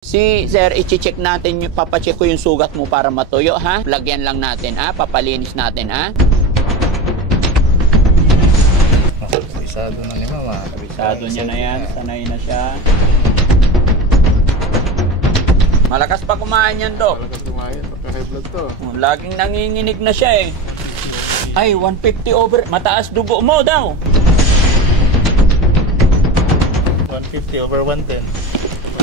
Si sir, i-check natin, papacheck ko yung sugat mo para matuyo, ha? Lagyan lang natin, ha? Papalinis natin, ha? Kabisado na ni mama. Kabisado niya na yan, sanay na siya. Malakas pa kumain yan, Dok. Malakas kumain, pagka-high blood to. Laging nanginginig na siya, eh. Ay, 150 over, mataas dugo mo daw. 150 over 110.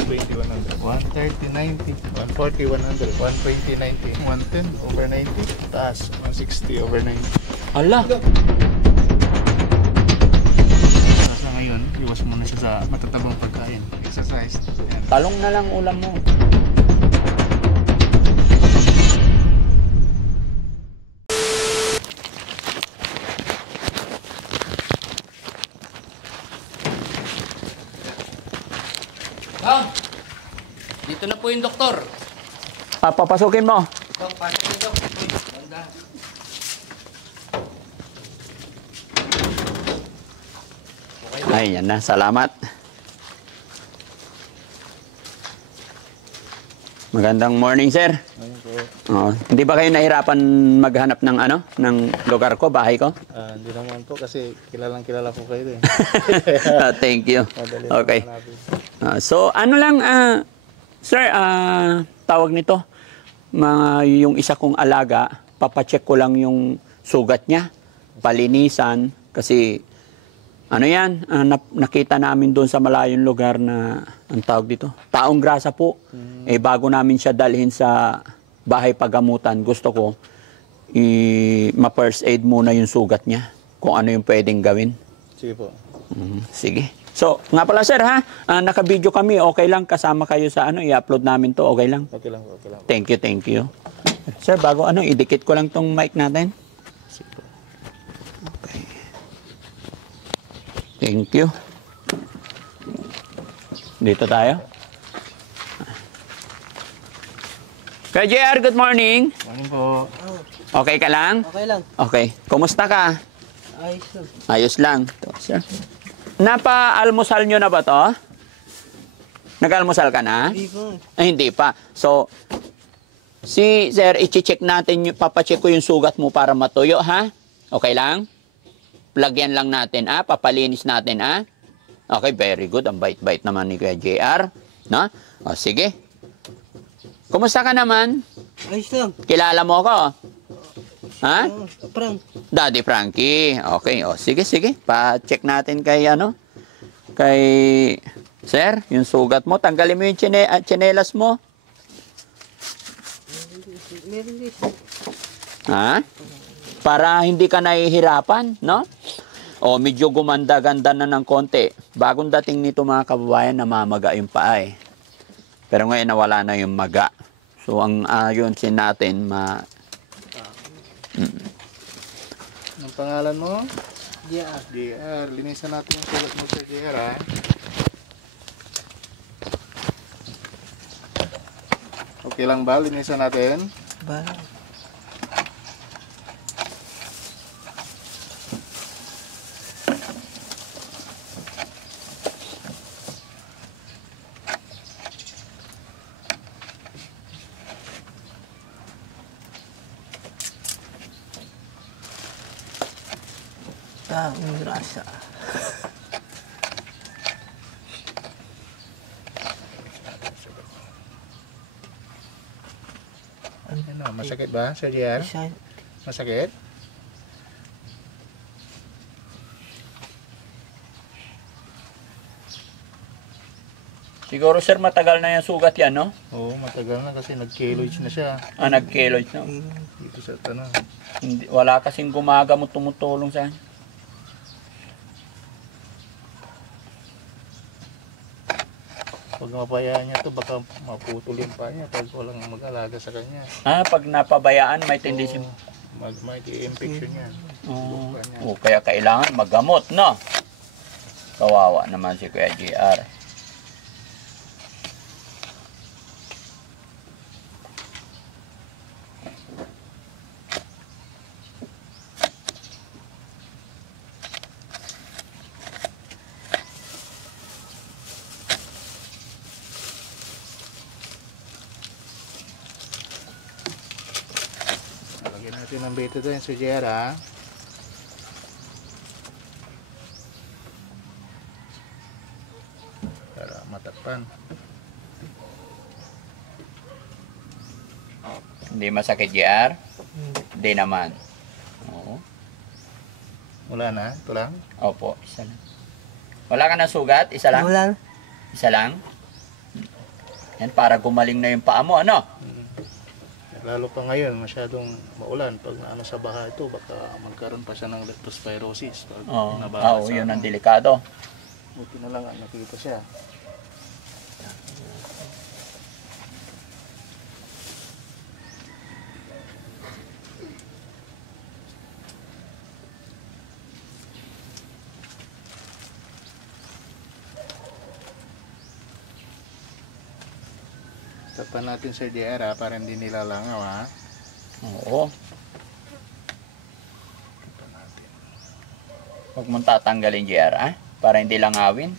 120, 100. 130, 90. 140, 100. 120, 90. 110 over 90. Taas. 160 over 90. Ala. Sa ngayon, iwas muna siya sa matatabang pagkain. Exercise. Yan. Talong na lang ulam mo. Dito na po yung doktor. Papasukin mo. Dok, pasok na dok. Ganda. Ay, yan na. Salamat. Magandang morning, sir. Ayun po. Oh, hindi ba kayo nahirapan maghanap ng ano, ng lugar ko, bahay ko? Hindi naman po kasi kilalang kilala po kayo eh. Thank you. Madali Okay. naman hanapin. So, ano lang, sir, tawag nito, yung isa kong alaga, papacheck ko lang yung sugat niya, palinisan, kasi, ano yan, nakita namin doon sa malayong lugar na, ang tawag dito, taong grasa po. Eh, bago namin siya dalhin sa bahay pagamutan, gusto ko, ma-first aid muna yung sugat niya, kung ano yung pwedeng gawin. Sige po. Sige. So, nga pala sir ha, naka-video kami, okay lang kasama kayo sa ano, i-upload namin to, okay lang? Okay lang po, okay lang po. Thank you, thank you. Sir, bago ano, idikit ko lang tong mic natin. Sige po. Okay. Thank you. Dito tayo. Kaya JR, good morning. Morning po. Okay ka lang? Okay lang. Okay. Kumusta ka? Ayos lang. Ayos lang. Ito, sir. Napa-almusal nyo na ba to? Nag-almusal ka na? Hindi po. Ay, hindi pa. So, si sir, i-check natin, papacheck ko yung sugat mo para matuyo, ha? Okay lang? Lagyan lang natin, ha? Papalinis natin, ha? Okay, very good. Ang bait-bait naman ni Kuya JR. No? O, sige. Kumusta ka naman? Ayos lang. Kilala mo ako? Ha? Prank. Daddy Frankie. Okay, o sige, sige. Pa-check natin kay ano? Kay sir, yung sugat mo. Tanggalin mo yung tsinelas mo. Meron din. Ha? Para hindi ka nahihirapan, no? O medyo gumanda-ganda na ng konti. Bagong dating nito mga kababayan, namamaga yung paa eh. Pero ngayon nawala na yung maga. So ang ayunsin natin, Anong pangalan mo? JR. JR. Linisan natin yung sulat mo sa JR ha. Okay lang ba? Linisan natin. Bahala. Taong grasa. Ano, masakit ba, Sir JR? Isa. Masakit? siguro sir matagal na yung sugat yan, no? Oo, matagal na kasi nag-keloids na siya. Nag-keloid na. Dito sa tanong. Hindi, wala kasing gumagamot tumutulong sa kanya. Pag mapayaan niya to baka maputulin pa niya pag walang mag-alaga sa kanya. Pag napabayaan, may tendency. May infection yan. Kaya kailangan magamot, no? Kawawa naman si Kuya JR. natin ang betadine sa JR, ha. Para matakpan. Hindi masakit, JR? Hindi naman. Oo. Wala na, ito lang. Opo, isa lang. Wala ka na sugat? Isa lang? Wala na. Isa lang? Yan, para gumaling na yung paa mo, ano? Lalo pa ngayon, masyadong maulan. Pag naano sa baha ito, baka magkaroon pa siya ng leptospirosis. Pag Oo, nabaha oh, sa yun ang ano. delikado. Buti na lang nakita siya. Tapan natin sa JR, ha, para hindi nilalangaw, ha. Oo. Huwag mong tatanggalin, JR, ah? Para hindi langawin.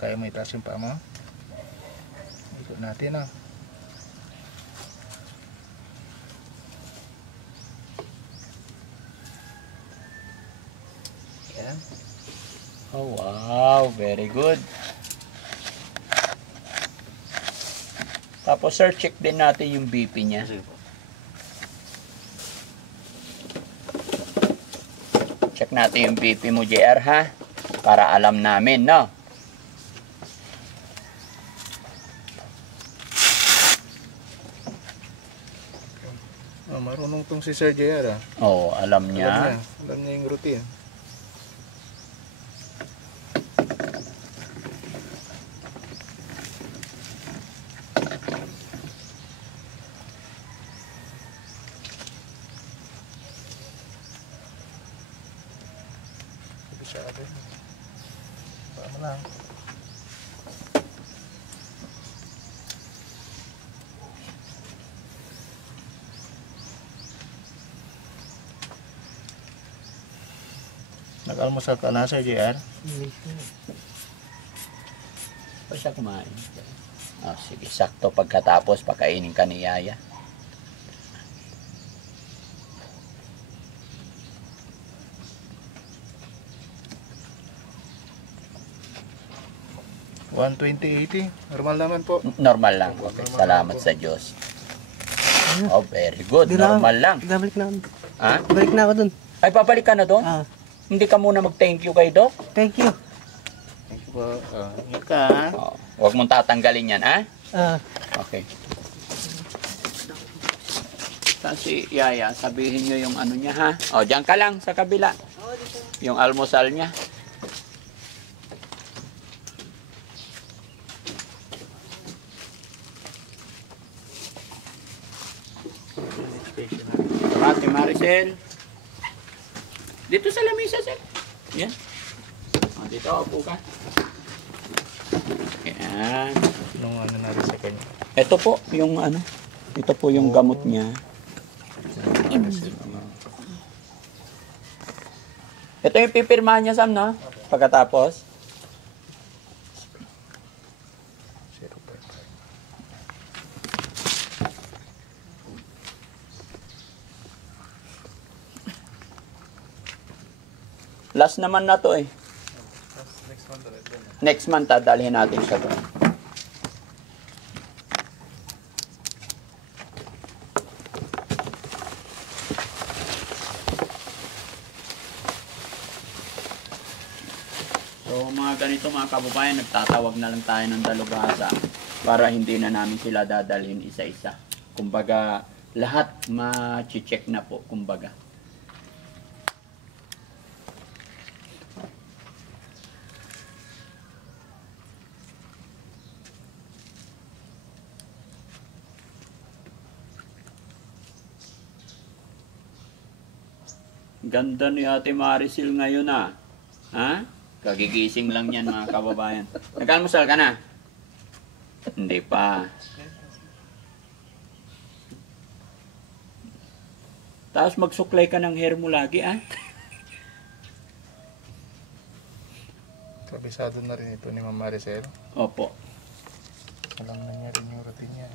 Kaya mo itaas yung paa mo. Ikot natin, ha. Yan. Oh, wow. Very good. Tapos, sir, check din natin yung BP niya. Sige po. Check natin yung BP mo, JR, ha? Para alam namin, no? Oh, marunong tong si Sir JR, ha. Oo, alam niya. Alam niya yung routine. Sabi, paano lang. Nag-almusal ka na, Sir JR? Pa siya kumain. Oh, sige, sakto pagkatapos, pakainin ka ni Yaya. $120.80. Normal naman po. Normal lang. Okay, salamat sa Diyos. Oh, very good. Normal lang. Babalik na ako. Ha? Balik na ako dun. Ay, babalik ka na doon? Ah, Hindi ka muna mag-thank you kay Doc? thank you. Thank you po. Ingat ka, ha? Oh, huwag mong tatanggalin yan, ha? Ah, Okay. Kasi, Yaya, sabihin nyo yung ano niya, ha? O, dyan ka lang sa kabila. Yung almusal niya. Ate Maricel. Dito sa lamisa, sir. Yan. O, dito, upo ka. Yan. Nung ano natin sa kanya. Ito po yung ano. Ito po yung gamot niya. Ito yung pipirmahan niya, Sam, no? Pagkatapos. 0.5. Last naman na to eh. Next month ulit. Next month, dadalhin natin siya doon. So mga ganito mga kababayan, nagtatawag na lang tayo ng dalubhasa para hindi na namin sila dadalhin isa-isa. Kumbaga, lahat ma-check na po, kumbaga. Ganda ni Ate Maricel ngayon ah. Ha? Kagigising lang yan mga kababayan. Nag-almusal ka na? Hindi pa. Tapos magsuklay ka ng hair mo lagi ah. Kabisado na rin ito ni Ma'am Maricel. Opo. Alam na niya rin yung routine niya.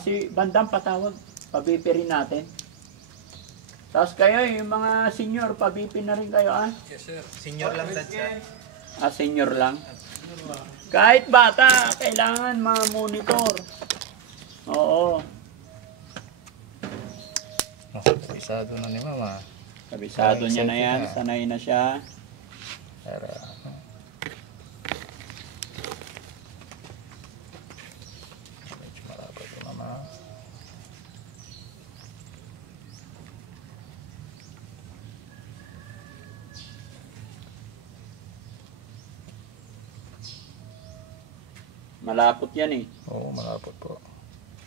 Si Bandam patawag, pabipirin natin. Tapos kayo, yung mga senior, pabipin na rin kayo, ah? Yes, sir. Senior lang dad, sir. Senior lang. Kahit bata, kailangan ma-monitor. Oo. Kabisado na ni Mama. Kabisado niya na yan, Excited na. sanay na siya. Para, medyo malapit ito, Mama. Malapot yan eh. Oo, malapit po.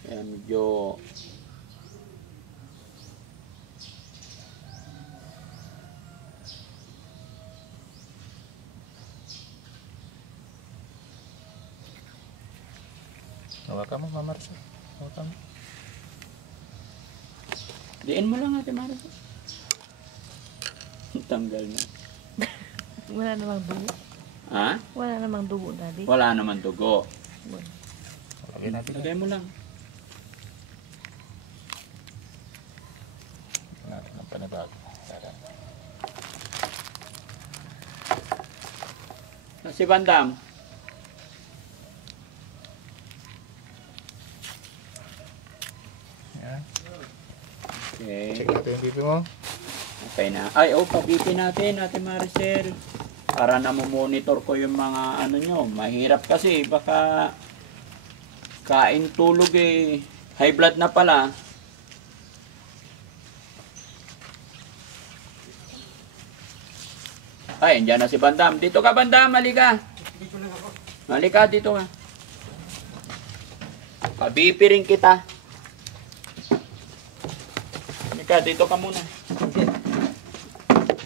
Kaya medyo... Hawakan mo, Mama Maricel. Hawakan mo. Diin mo lang ate Maricel. Tanggal na. Wala namang dugo. Ha? Wala namang dugo, daddy. Wala naman dugo. Lagay natin. Lagay mo lang. Natin ang panibago. Tara. Si Bandam. Yan. Okay. Check natin yung BP mo. Okay na. Ay, pabipin natin, Ate Maricel. Para namomonitor ko yung mga ano nyo. Mahirap kasi, baka kain tulog eh. High blood na pala. Ay, andyan na si Bandam. Dito ka, Bandam. Halika. Halika, dito ka. Pabipirin kita. Halika, dito ka muna.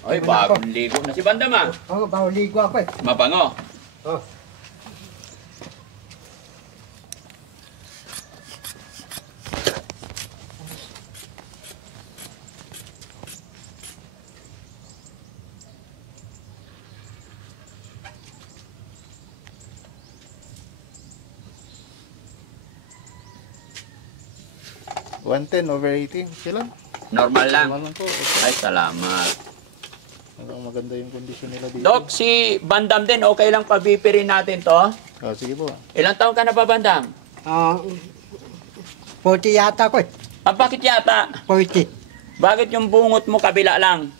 Ay, bagong ligo na si Bandam ah. Oo, bago ligo ako eh. Mabango. Oh. $110/80. Okay lang. Normal lang. Normal lang po. Ay, salamat. Hanggang maganda yung kondisyon nila dito. Doc, si Bandam din, okay lang pabipirin natin to? Oh, sige po. Ilang taon ka na pa, Bandam? 40 yata ko eh. Bakit yata? 40. Bakit yung bungot mo kabila lang?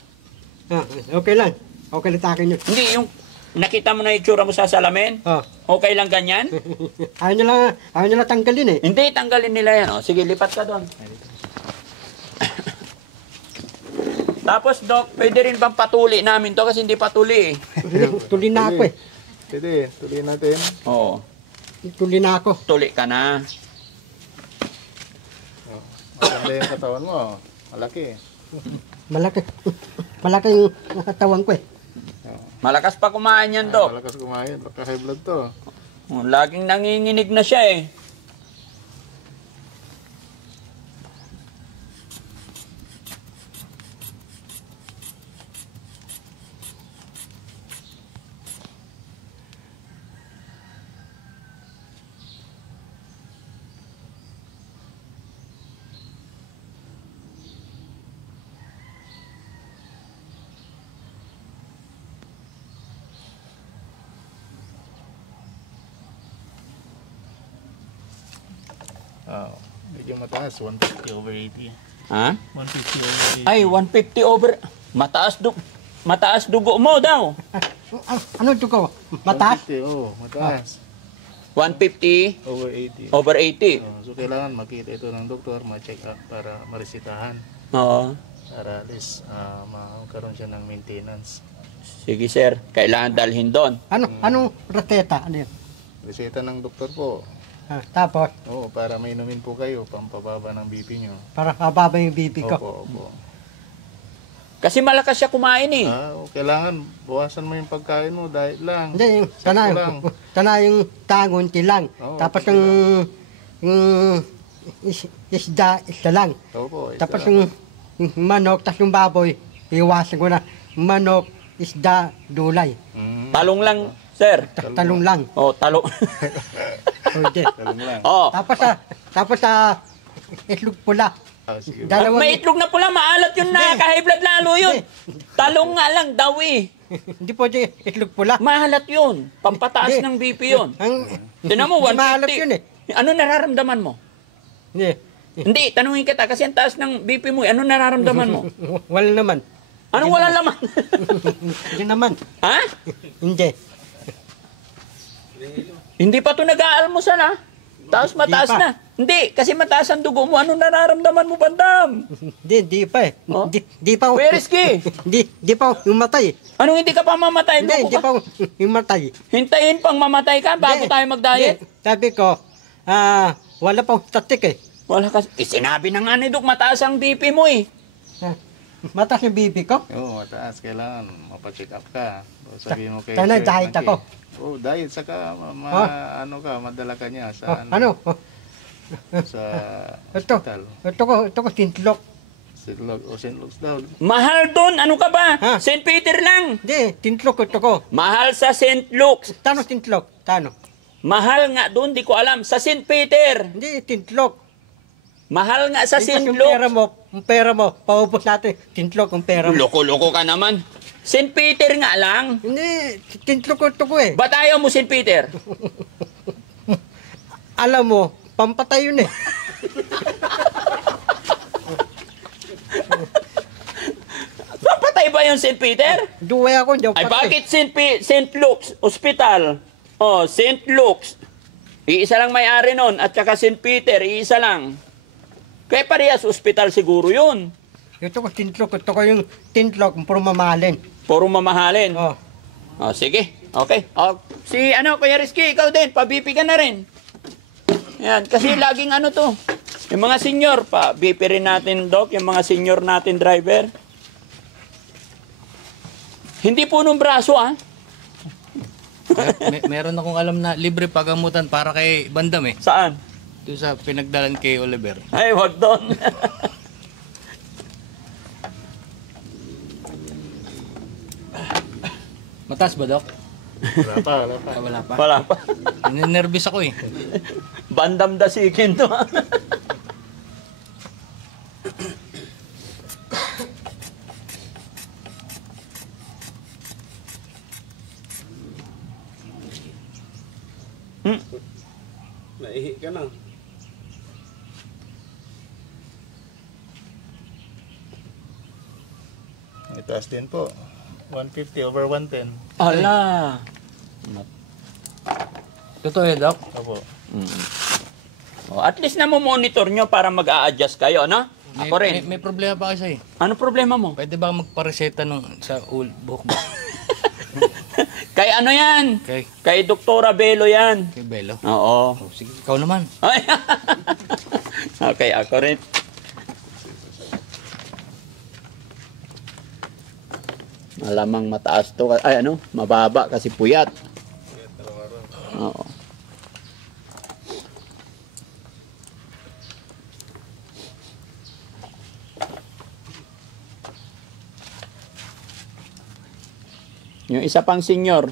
Okay lang. Okay lang sa akin yun. Hindi, yung nakita mo na itsura mo sa salamin? Oh. Okay lang ganyan? Ayaw nyo lang tanggalin eh. Hindi, tanggalin nila yan. Oh. Sige, lipat ka doon. Tapos, Doc, pwede rin bang patuli namin to kasi hindi patuli eh. Tuli na ako eh. Pwede, tuloy natin. Oo, Tuli na ako. tuli ka na. Maganda yung katawan mo. Malaki. Malaki. Malaki yung katawan ko eh. Malakas pa kumain yan, Doc. Malakas kumain. Baka high blood to. Oh, laging nanginginig na siya eh. Oh, medyo mataas. 150/80. Ha? 150/80. Ay, 150 over. Mataas dugo mo daw. Ano ito ko? Mataas? 150, oh, mataas. 150 Over 80. over 80. Oh, so kailangan makita ito ng doktor, ma-check up para maresitahan. Oo. Para at least magkaroon siya ng maintenance. Sige sir, kailangan dalhin doon. Anong reseta? Ano yun? Reseta ng doktor po. Tapos, Oo, para mainumin po kayo, pampababa ng BP nyo. para mababa yung BP ko. Opo. Kasi malakas siya kumain eh. Kailangan bawasan mo yung pagkain mo, diet lang. Hindi, yung Sakto lang. yung tangunti lang. Oo, Tapos konti yung isda lang. Opo, Tapos lang. yung manok, tapos yung baboy, iwasan ko na. Manok, isda, dulay. Talong lang, sir. Talong lang. Oh, talong. Pwede. Talong lang. Oh. Tapos itlog pula. Sige. Dalawang, May itlog na pula, maalat yun na. High blood lalo yun. Talong nga lang daw eh. hindi pwede itlog pula. Mahalat yun. Pampataas Hindi. ng BP yun. Tinan mo, 150. Mahalap yun eh. Ano nararamdaman mo? Hindi. Hindi, tanungin kita kasi ang taas ng BP mo. Ano nararamdaman mo? Wala naman. Anong wala laman? Hindi naman. Ha? Hindi. Hindi pa ito nag-aalmusal ha? Tapos mataas Hindi pa. na. Hindi, kasi mataas ang dugo mo. Ano nararamdaman mo, bandam? Hindi pa eh. Oh? Di pa ako. Kuya Rizky, Di pa ako humatay. anong hindi ka pa mamatay? Hindi, Dugo di ka? pa ako humatay. Hintayin pang mamatay ka bago Hindi. tayo mag-diet? Hindi. Sabi ko, wala pa akong static eh. Wala ka. Sinabi na nga ni Dok, mataas ang BP mo eh. Mataas yung bibi ko. Oo, mataas. Kailangan mapacheck up ka. O, sabihin mo kay Sana Sir diet Frankie. ako. Oo, diet. Saka madala ka niya sa sa Ito. hospital. Ito ko tintlok. St. Luke's daw. Mahal doon. Ano ka ba? Ha? St. Peter lang. Hindi, tintlok ito ko. Mahal sa St. Luke's. Tano tintlok? Tano? Mahal nga doon, di ko alam. Sa St. Peter. Hindi, tintlok. Mahal nga sa St. Yung pera Luke's. yung pera mo, paubos natin. Tintlok ang pera mo. Loko-loko ka naman. St. Peter nga lang. Hindi, tintlok ito ko eh. Ba't ayaw mo St. Peter? Alam mo, pampatay yun eh. Papatay ba yung St. Peter? Duway ako, hindi ako Ay patay. bakit St. Luke's Hospital? Oh, St. Luke's. Iisa lang may-ari nun. At saka St. Peter, iisa lang. Kaya parehas hospital siguro yun. Ito ko tintlok, ito ko yung tintlok, puro mamahalin. Puro mamahalin. Oh. Oh, sige. Okay. Oh, si Kuya Rizky, ikaw din, pa-BP ka na rin. Yan, kasi laging ano to. Yung mga senior, pa-BP rin natin, Doc, yung mga senior natin driver. Hindi punong braso, ah. Meron akong alam na libre pagamutan para kay Bandam eh. Saan? Doon sa pinagdalan kay Oliver. Ay, wag doon. Mataas ba, Dok? Wala pa. Wala pa. Wala pa. Nervous ako eh. Bandam dasikin to. Naihi ka na. Itaas din po. 150 over 110. Ala. Totoo eh, Dok? Opo. Oh, at least na monitor nyo para mag-a-adjust kayo, no? Ako rin. May problema pa kasi eh. Ano problema mo? Pwede ba magpareseta sa buhok mo? Kay ano yan? Kay Kay Doktora Belo yan. Belo? Oo. Oh, sige, ikaw naman. Ay. Okay, ako rin. Malamang mataas to. Ay, ano? Mababa kasi puyat. Oo. Yung isa pang senior.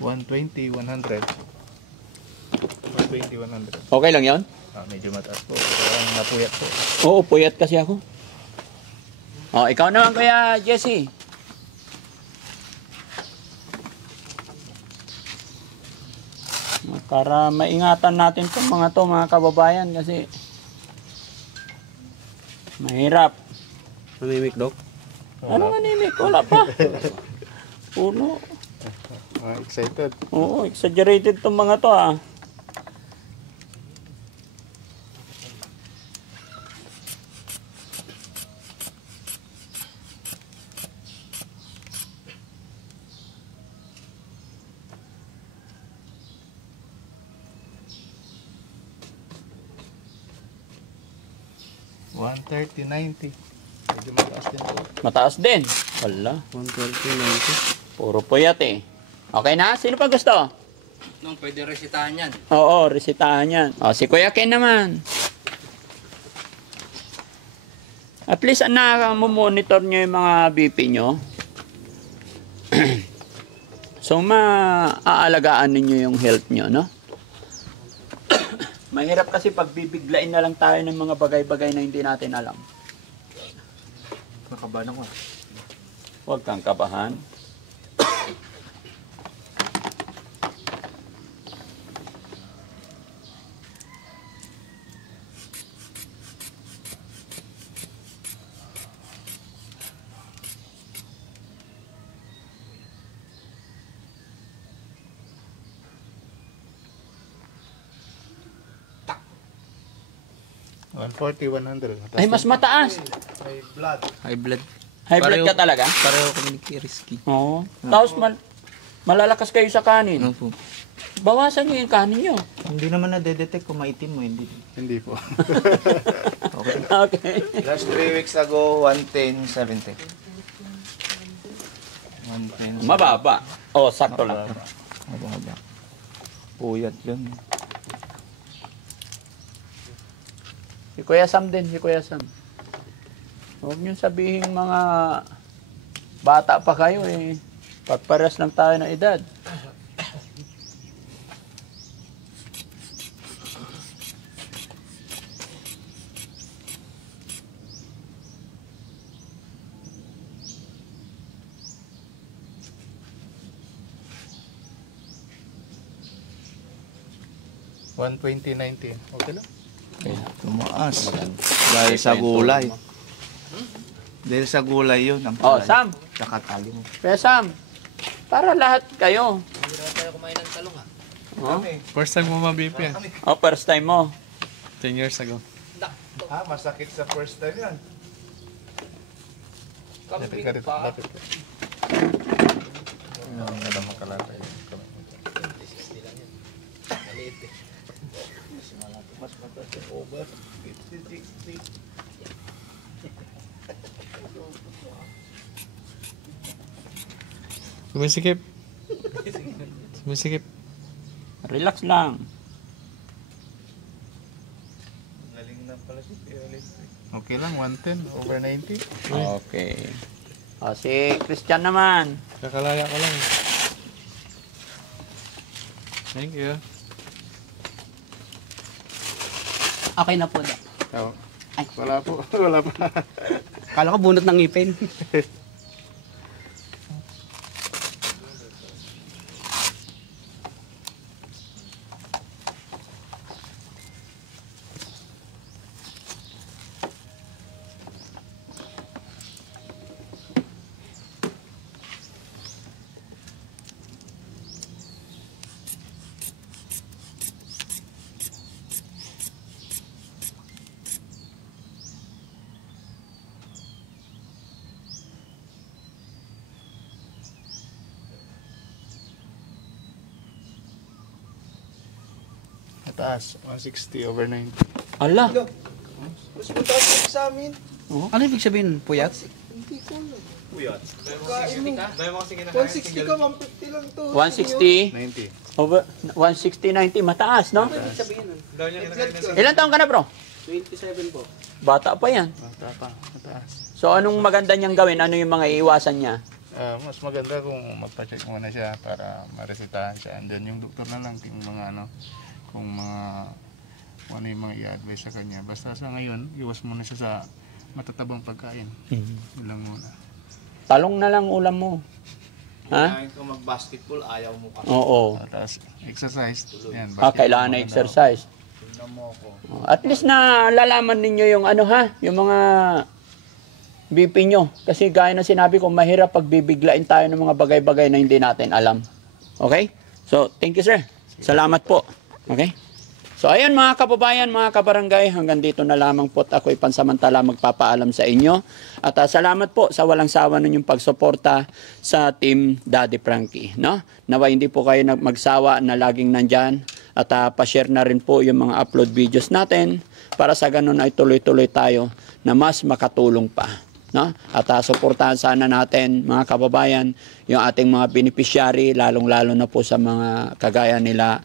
$120, $100. 120, 100. Okay lang yon? Medyo mataas po. Parang napuyat po. Oo, puyat kasi ako. Oh, ikaw naman Kuya Jesse. Para maingatan natin itong mga kababayan kasi mahirap. Nanimik, Dok? Ano manimik? Wala pa. Puno. Excited. Oo, exaggerated itong mga to ah. $130.90. Medyo mataas din po. Mataas din. Wala. 120.90. Puro puyat eh. Okay na? Sino pa gusto? Nung pwede resitahan yan. Oo, resitahan yan. O, si Kuya Ken naman. At least monitor nyo yung mga BP nyo. So, maaalagaan ninyo yung health nyo, no? Mahirap kasi pag bibiglain na lang tayo ng mga bagay-bagay na hindi natin alam. Kakabahan ako. Huwag kang kabahan. $140, $100. Ay, mas mataas. May blood. High blood. High blood ka talaga? Pareho kami risky. Oo. Tapos malalakas kayo sa kanin. Ano po? Bawasan nyo yung kanin nyo. Hindi naman na-detect kung maitim mo, hindi. Hindi po. Okay. Last 3 weeks ago, 110.70. 110. Mababa. Oh, sakto lang. Mababa. Puyat yun. Si Kuya Sam din, si Kuya Sam. Huwag nyo sabihin mga bata pa kayo eh. Pagpares lang tayo ng edad. $120.90. Okay lang? Tumaas. Dahil sa gulay. Dahil sa gulay yun. Ang Oh, kulay. Sam. Tsaka tali mo. Kuya Sam. Para lahat kayo. Hindi na tayo kumain ng talong ha. Oh, First time mo ma-BP yan. oh first time mo. 10 years ago. Masakit sa first time yan. Lapit ka dito. Lapit ka. Kada makalapit. Mas mataas yung over. 50, 60. Sumisikip. Sumisikip. Relax lang. Galing na pala si electric. Okay lang, 110 over 90. Okay. O, si Christian naman. Kakalaya ka lang. Thank you. Okay na po da. Oh. Wala po. Wala pa. Kala ko bunot ng ngipin. Mataas. 160 over 90. Ala. Mas mataas yung sa amin. Ano ibig sabihin? Puyat? Hindi ko alam. Puyat. 160 ka, 150 lang to. 160 90. over 160, 90. Mataas, no? Ibig sabihin nun. Ilan taon ka na, bro? 27 po. Bata pa yan. Mataas. So, anong maganda niyang gawin? Ano yung mga iiwasan niya? Mas maganda kung magpa-check muna siya para maresetahan siya. And then yung doktor na lang yung mga kung ano yung mga i-advise sa kanya. Basta sa ngayon, iwas muna siya sa matatabang pagkain. Yun lang muna. Talong na lang ulam mo. Ha? Kaya kung mag-basketball, ayaw mo kasi. Oo. Tapos exercise. Yan, Kailangan na exercise. Tingnan mo ako. At least na lalaman ninyo yung ano ha, yung mga BP nyo. Kasi gaya na sinabi ko, mahirap pag bibiglain tayo ng mga bagay-bagay na hindi natin alam. Okay? So, thank you sir. Salamat po. Okay? So, ayun mga kababayan, mga kabarangay, hanggang dito na lamang po at ako'y pansamantala magpapaalam sa inyo. At salamat po sa walang sawa ninyong pagsuporta sa Team Daddy Frankie. No? Nawa hindi po kayo magsawa na laging nandyan. At pa-share na rin po yung mga upload videos natin para sa ganun ay tuloy-tuloy tayo na mas makatulong pa. No? At suportahan sana natin mga kababayan yung ating mga beneficiary, lalong-lalo na po sa mga kagaya nila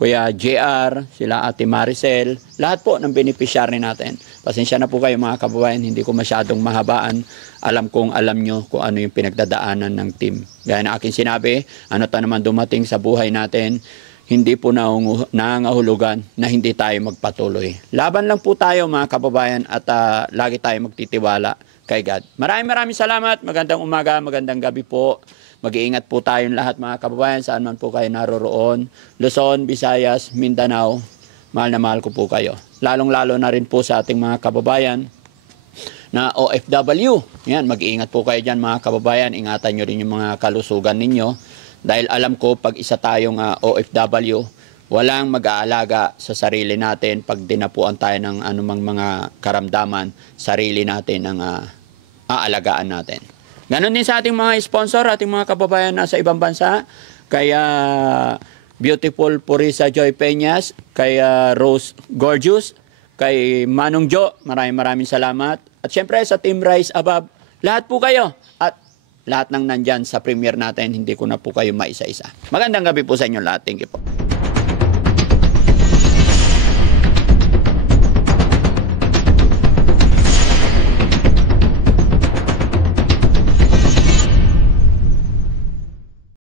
Kuya JR, sila Ate Maricel, lahat po ng beneficiary natin. Pasensya na po kayo mga kababayan, hindi ko masyadong mahabaan. Alam kong alam nyo kung ano yung pinagdadaanan ng team. Gaya na aking sinabi, ano ta naman dumating sa buhay natin, hindi po nangangahulugan na hindi tayo magpatuloy. Laban lang po tayo mga kababayan at lagi tayo magtitiwala kay God. Maraming salamat. Magandang umaga, magandang gabi po. Mag-iingat po tayong lahat mga kababayan saan man po kayo naroroon. Luzon, Visayas, Mindanao. Mahal na mahal ko po kayo. Lalong-lalo na rin po sa ating mga kababayan na OFW. Yan, mag-iingat po kayo dyan mga kababayan. Ingatan nyo rin yung mga kalusugan ninyo. Dahil alam ko pag isa tayong OFW, walang mag-aalaga sa sarili natin pag dinapuan tayo ng anumang mga karamdaman, sarili natin ang aalagaan natin. Ganon din sa ating mga sponsor, ating mga kababayan na sa ibang bansa, kaya Beautiful Purisa Joy Peñas, kay Rose Gorgeous, kay Manong Jo, maraming salamat. At syempre sa Team Rise Above, lahat po kayo. At lahat ng nandyan sa premiere natin, hindi ko na po kayo maisa-isa. Magandang gabi po sa inyo lahat. Thank you po.